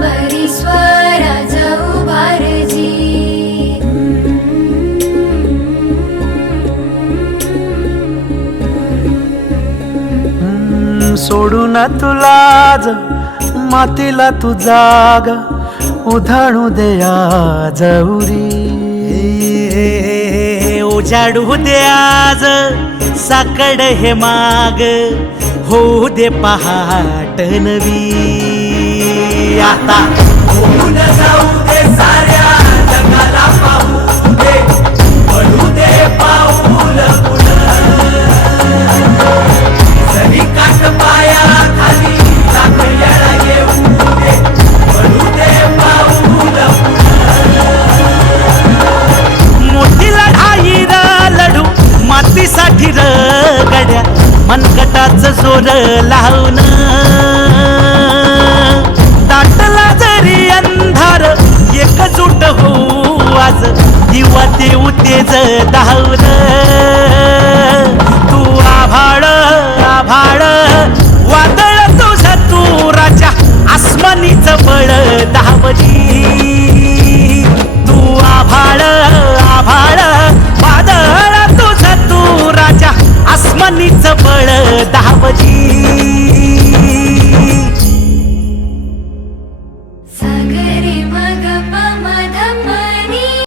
परीस्वराज उभारजी. हम्म, सोडून तुला ज मातीला तू जाग उधाणू दे आज उरी. उजाडू दे आज साकड हे माग होऊ दे पहाट नवी. आता. होऊन जाऊ दे साऱ्या जगाला पाहू दे पडू दे पाऊल काट पाया खाली येऊ दे पडू दे पाऊल मोठी लढाई र लढू मातीसाठी र गड्या मनकटाच जोर लावून ते उतेज धावल. तू आभाळ आभाळ. वादळ तुझ तू राजा आसमानीच बळ धावली. तू आभाळ आभाळ. वादळ तुझ तू राजा आसमानीच बळ धावली.